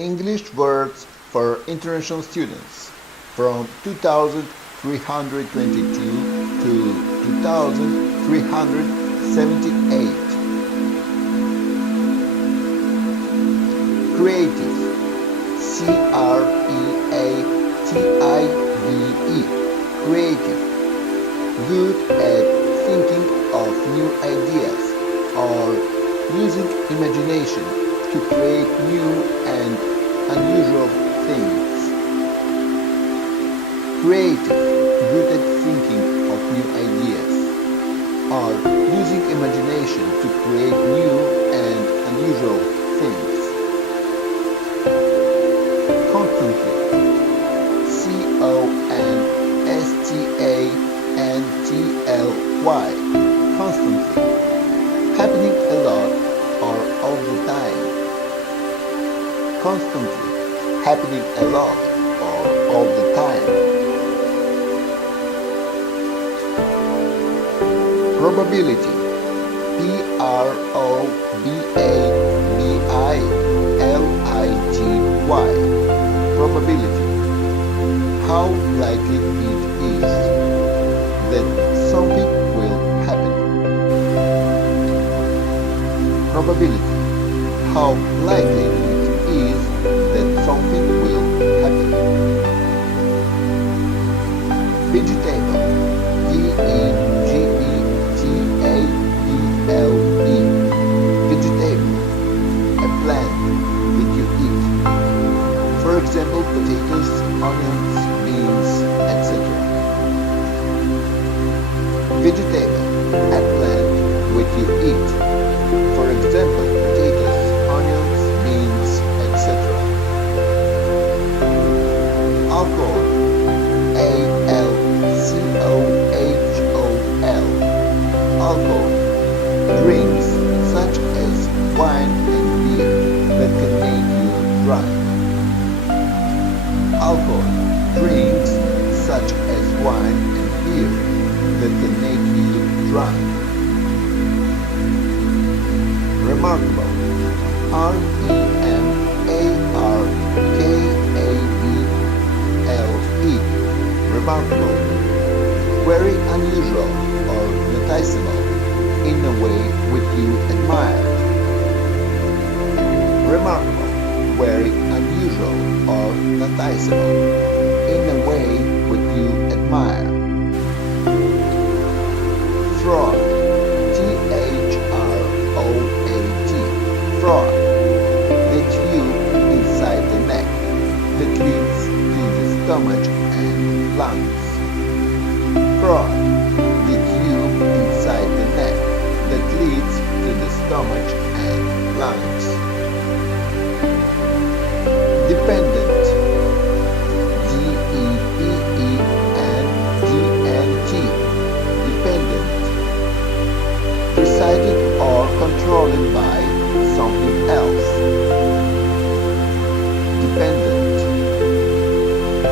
English words for international students from 2322 to 2378. Creative, creative, creative, good at thinking of new ideas or using imagination to create new and unusual things. Creative, good at thinking of new ideas or using imagination to create new and unusual things. Constantly, constantly, constantly, happening a lot or all the time. Constantly, happening a lot or all the time. Probability, probability, probability, how likely it is that something will happen. Probability, how likely it is that something will happen. Vegetable, vegetable, vegetable, a plant that you eat. For example, potatoes, onions, beans, etc. Vegetable, a plant which you eat. For example, potatoes, onions, beans, etc. Alcohol, alcohol, alcohol, drinks such as wine and beer that can make you drunk. Alcohol, drinks such as wine and beer that can make you drunk. Remarkable, remarkable, remarkable, very unusual or noticeable in a way which you admire. Remarkable, very unusual or noticeable in a way which you admire. Throat, throat, throat, the tube inside the neck that leads to the stomach and lungs. Throat, the tube inside the neck that leads to the stomach and lungs. Dependent, D-E-P-E-N-D-N-T, dependent, decided or controlled by something else. Dependent,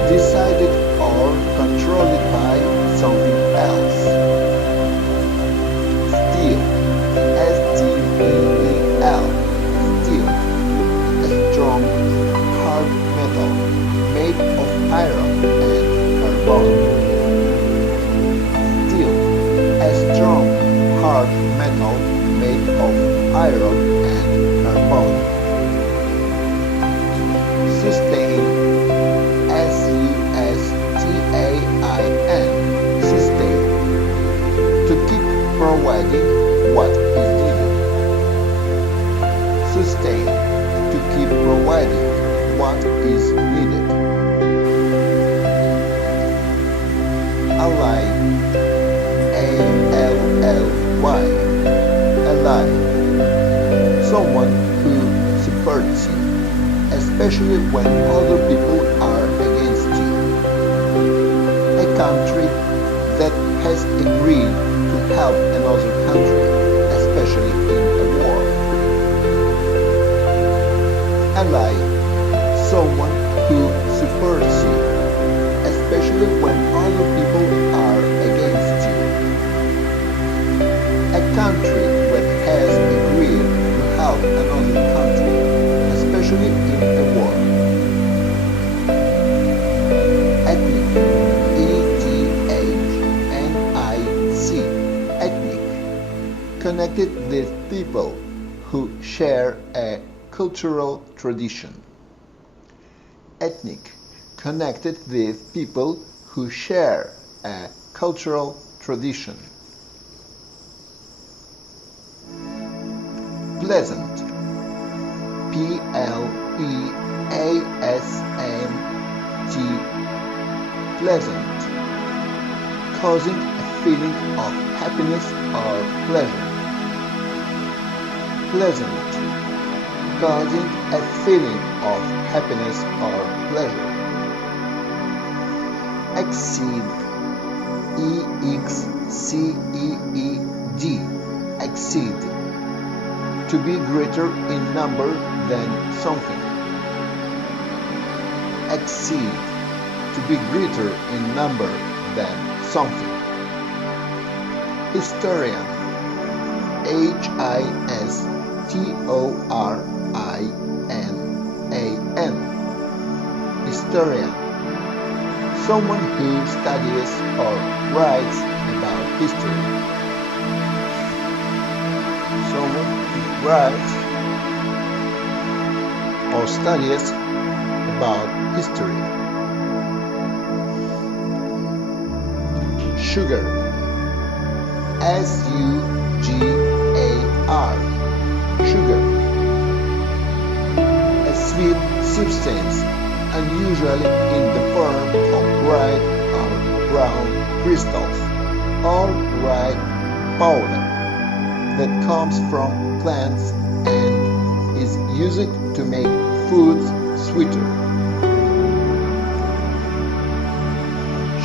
decided or controlled by something else. Steel, S-T-E-E-L, steel, a strong, hard metal made of iron and carbon. Steel, a strong, hard metal made of iron and carbon. Sustain, S-U-S-T-A-I-N, sustain, to keep providing what is needed. Sustain, to keep providing what is needed. Ally, A-L-L-Y, ally, someone who supports you, especially when other people are against you. A country that has agreed to help another country, especially in a war. Ally, someone who supports you, especially when other people are against you. A country that has agreed to help another country, especially in a war. connected with people who share a cultural tradition. Ethnic, connected with people who share a cultural tradition. Pleasant, Pleasant, pleasant, causing a feeling of happiness or pleasure. Pleasant, causing a feeling of happiness or pleasure. Exceed, exceed, exceed, to be greater in number than something. Exceed, to be greater in number than something. Historian, Historian, historian, someone who studies or writes about history. Someone who writes or studies about history. Sugar, S-U-G-A-R, sugar, a sweet substance unusually in the form of white or brown crystals or white powder that comes from plants and is used to make foods sweeter.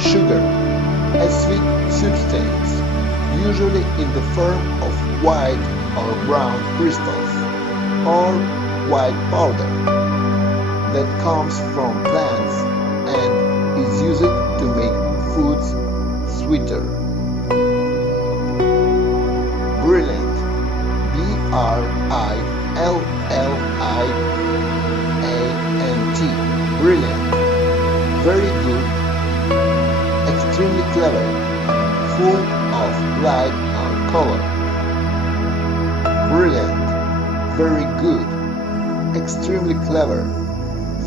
Sugar, a sweet substance, usually in the form of white or brown crystals or white powder that comes from plants and is used to make foods sweeter. Brilliant, B-R-I-L-L-I-A-N-T, brilliant, very good, extremely clever, full of light or color. Brilliant, very good, extremely clever,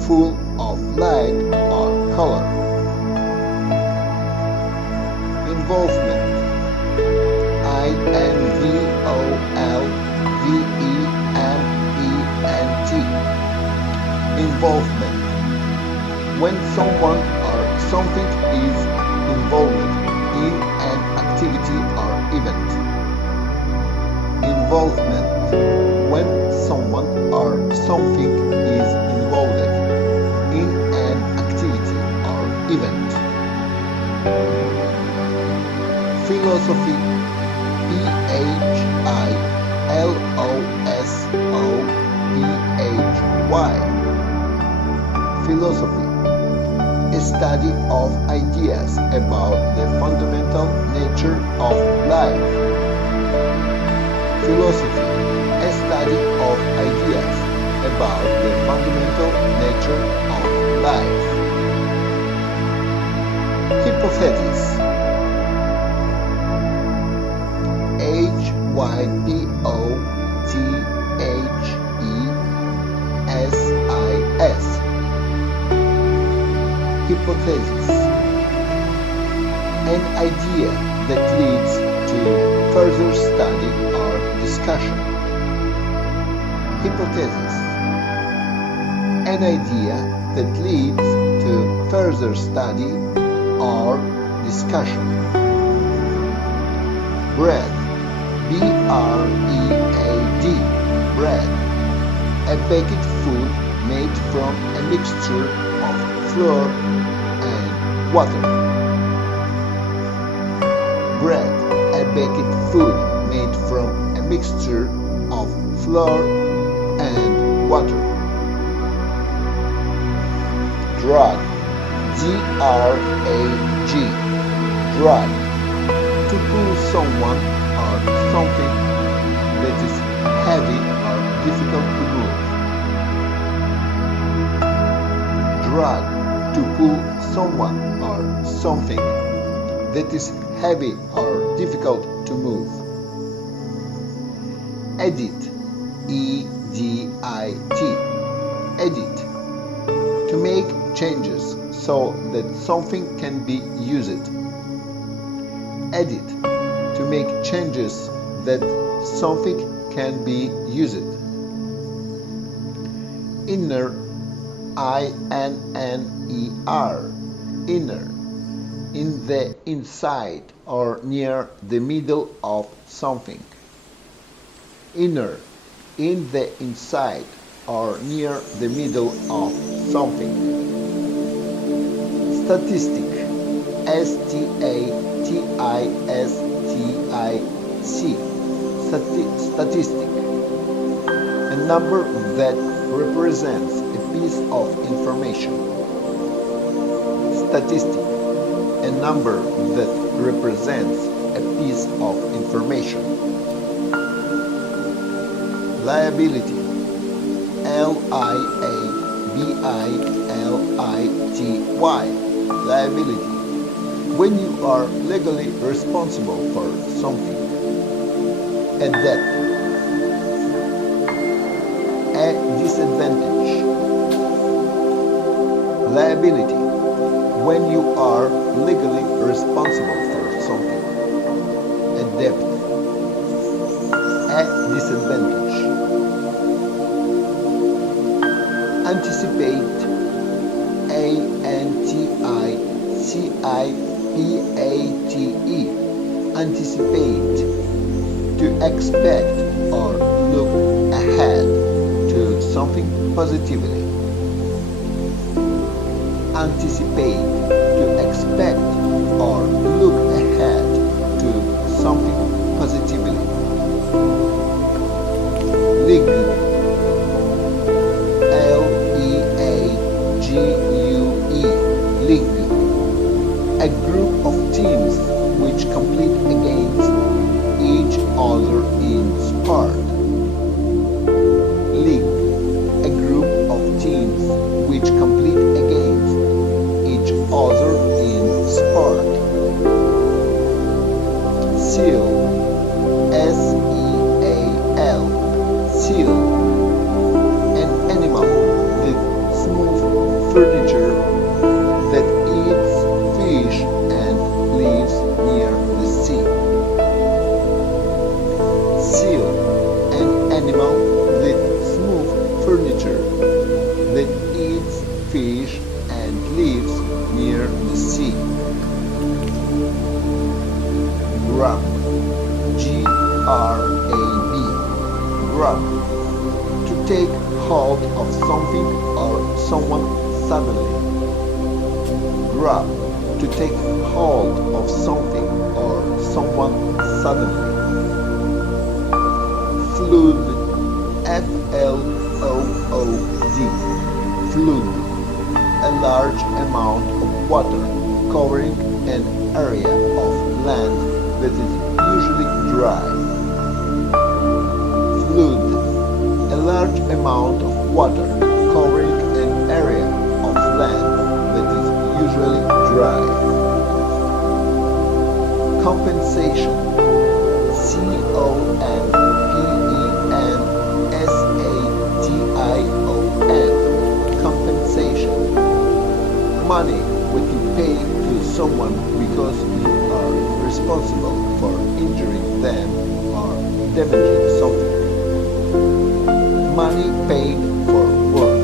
full of light or color. Involvement, I-N-V-O-L-V-E-M-E-N-T, involvement, when someone or something is involved in an activity or event. Involvement, when someone or something is involved in an activity or event. Philosophy, P-H-I-L-O-S-O-P-H-Y, philosophy, a study of ideas about the fundamental nature of life. Philosophy, a study of ideas about the fundamental nature of life. Hypothesis, Hypothesis, hypothesis, an idea that leads to further study or discussion. Hypothesis, an idea that leads to further study or discussion. Bread, B-R-E-A-D, bread, a baked food made from a mixture of flour and water. Bread, a baked food made from a mixture of flour and water. Drug, D-R-A-G, drug, to pull someone or something that is heavy or difficult to move. Drag, to pull someone or something that is heavy or difficult to move. Edit, E-D-I-T, edit, to make changes so that something can be used. Edit, to make changes that something can be used. Inner, I-N-N-E-R, inner, in the inside or near the middle of something. Inner, in the inside or near the middle of something. Statistic, S-T-A-T-I-S-T-I-C, statistic, a number that represents a piece of information. Statistic, a number that represents a piece of information. Liability, L-I-A-B-I-L-I-T-Y, liability, when you are legally responsible for something. A debt, a disadvantage. Liability, when you are legally responsible for something. A debt, a disadvantage. Anticipate, A-N-T-I-C-I-P-A-T-E, anticipate, to expect or look ahead to something positively. Anticipate, to expect or look ahead to something positively. League, L-E-A-G-U-E, league, a group of teams which compete against each other in sport. League, a group of teams which compete against each other in sport. Seal, S-E-A-L, seal, an animal with smooth furniture that eats fish and lives near the sea. Seal, an animal with smooth furniture that eats fish and lives near the sea. Grab, G-R-A-B, grab, to take hold of something or someone suddenly. Grab, to take hold of something or someone suddenly. Flood, F-L-O-O-D, flood, a large amount of water covering an area of land that is usually dry. Flood, a large amount of water covering an area of land that is usually dry. Compensation, C-O-M-P-E-N-S-A-T-I-O-N, compensation, money what you pay to someone because you are responsible for injuring them or damaging something. Money paid for work.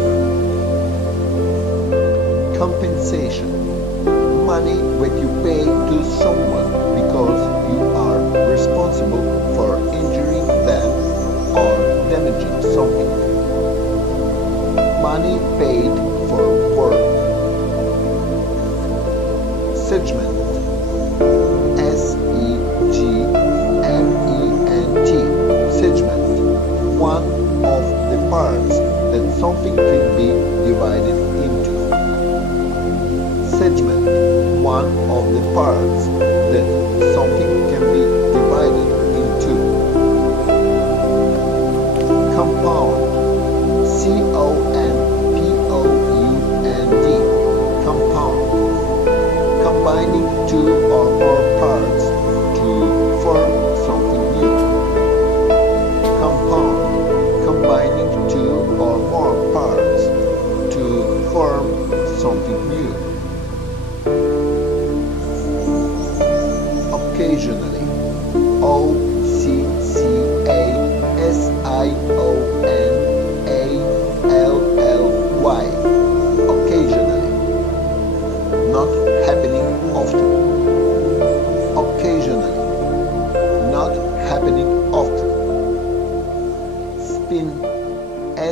Compensation, money what you pay to someone because you are responsible for injuring them or damaging something. Money paid for work. Segment, S-E-G-M-E-N-T, segment, one of the parts that something can be divided into. Segment, one of the parts that something can be divided into. Compound, C-O-M-P-O-U-N-D, compound, combining two or more parts to form something new. Compound.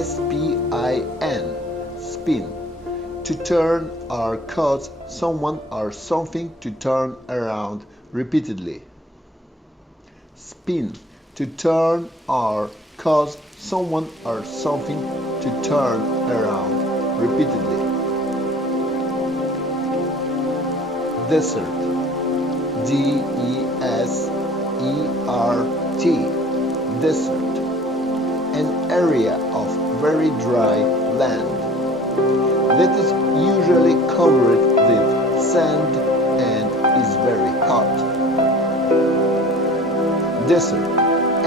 S-P-I-N, spin. To turn or cause someone or something to turn around repeatedly. Spin. To turn or cause someone or something to turn around repeatedly. Desert. D-E-S-E-R-T. Desert. An area of very dry land that is usually covered with sand and is very hot. Desert.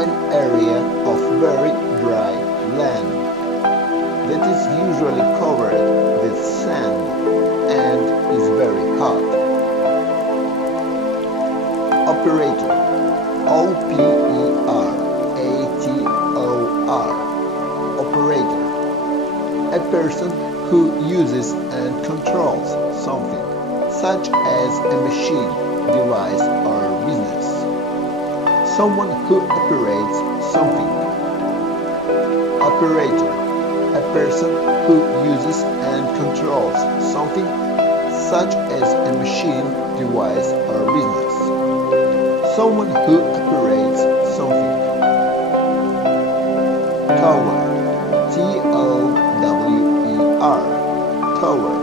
An area of very dry land that is usually covered with sand and is very hot. Operator. O-P-E-R-A-T-O-R. Operator. A person who uses and controls something, such as a machine, device, or business. Someone who operates something. Operator. A person who uses and controls something, such as a machine, device, or business. Someone who operates something. Tower. T-O-W-E-R. Tower.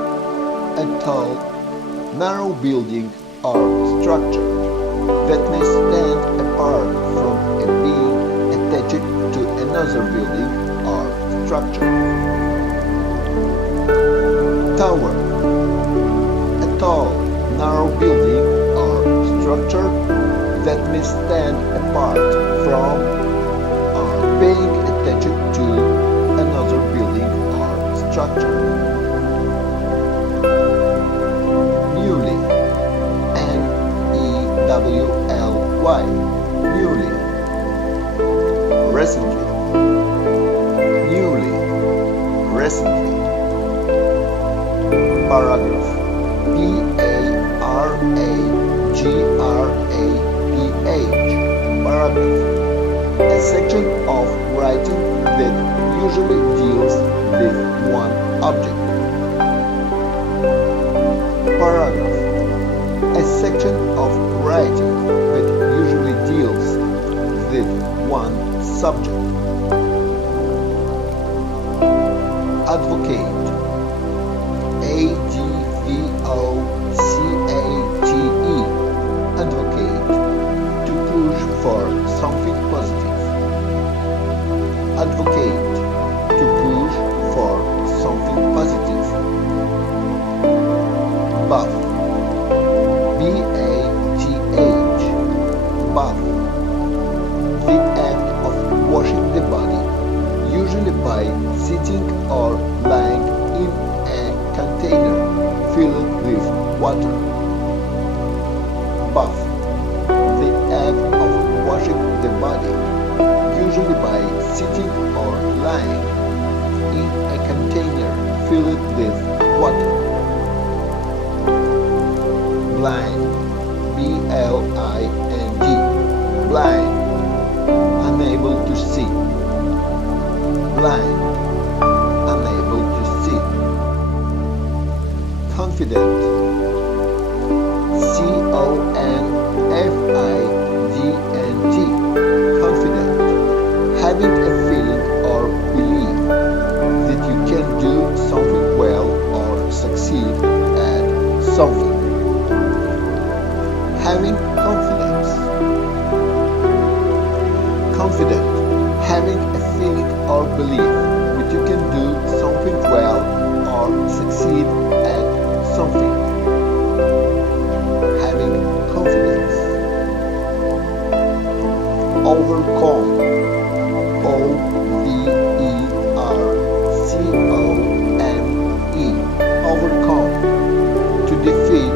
A tall, narrow building or structure that may stand apart from a being attached to another building or structure. Tower. A tall, narrow building or structure that may stand apart from or being attached to another building or structure. Newly. N-E-W-L-Y. Newly. Recently. Newly. Recently. Paragraph. P-A-R-A-G-R-A-P-H. Paragraph. A section of writing that usually deals with one object. Paragraph. A section of writing that usually deals with one subject. Advocate. A-D-V-O-C-A-T-E. Advocate. To push for something positive. Advocate. To push for something positive. Bath. B-A-T-H. Bath. The act of washing the body, usually by sitting or lying in a container filled with water. Bath. The act of washing the body, usually by sitting or lying in a container filled with water. Blind. B-L-I-N-D. Blind. Unable to see. Blind. Unable to see. Confident. C-O-N-F-I-D-N-T. Confident. Having a feeling or belief that you can do something well or succeed at something. Having confidence. Confident. Having a feeling or belief that you can do something well or succeed at something. Having confidence. Overcome. O-V-E-R-C-O-M-E. Overcome. To defeat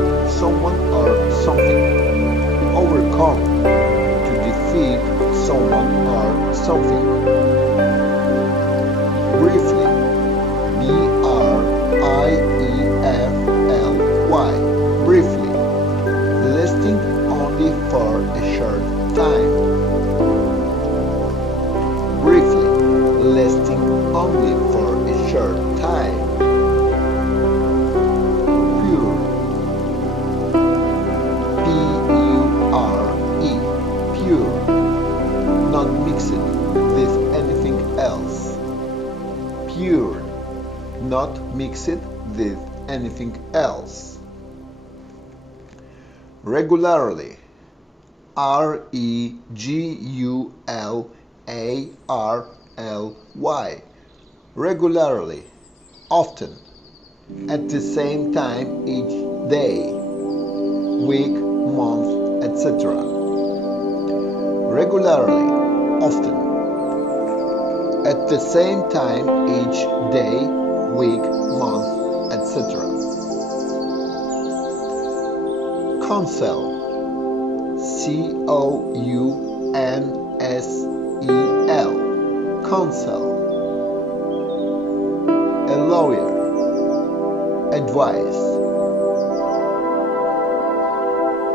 for a short time. Pure. P-U-R-E. Pure. Not mixed with anything else. Pure. Not mixed with anything else. Regularly. R-E-G-U-L-A-R-L-Y. Regularly. Often. At the same time each day, week, month, etc. Regularly. Often. At the same time each day, week, month, etc. Counsel. C-O-U-N-S-E-L. Counsel. A lawyer. Advice.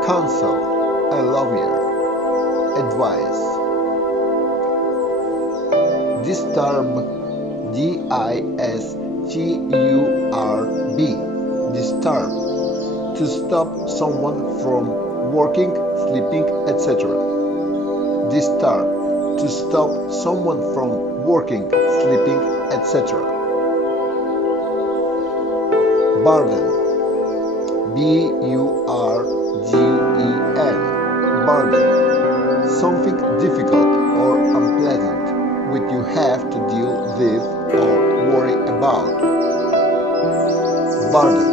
Counsel. A lawyer. Advice. Disturb. D-I-S-T-U-R-B. Disturb. To stop someone from working, sleeping, etc. Disturb. To stop someone from working, sleeping, etc. Burden. B-U-R-D-E-N. Burden. Something difficult or unpleasant which you have to deal with or worry about. Burden.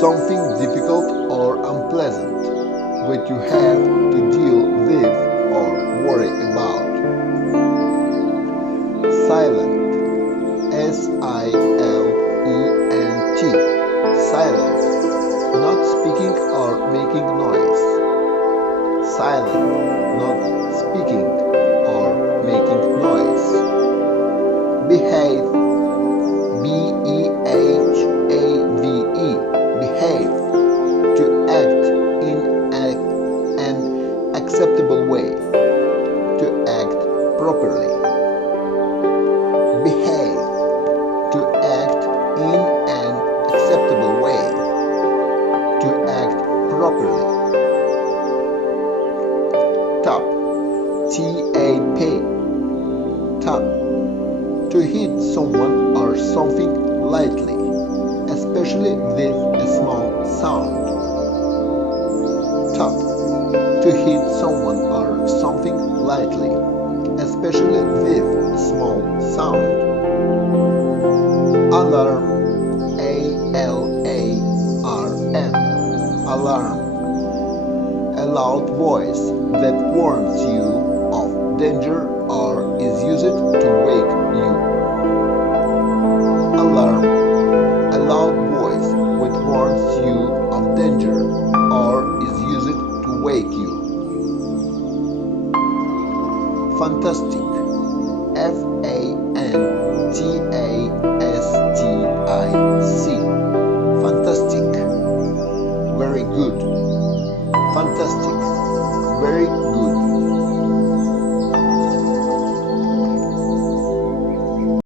Something difficult or unpleasant which you have to deal with or worry about. Silent. S-I-L-E-N-T. Silent. Not speaking or making noise. Silent. Not speaking or making noise. Behave. B-E-H-A-V-E. Behave. To act in an acceptable way. To act properly. Behave. To act in an acceptable way. To act properly. Tap. T-A-P. Tap. To hit someone or something lightly, especially with a small sound. Tap. To hit someone or something lightly, especially with a small sound. Alarm. A-L-A-R-M. Alarm. A loud voice that warns you of danger or is used to wake you. Alarm. A loud voice which warns you of danger or is used to wake you. Fantastic. F-A-N-T-A-S-T-I-C. Fantastic. Very good. Fantastic. Very good.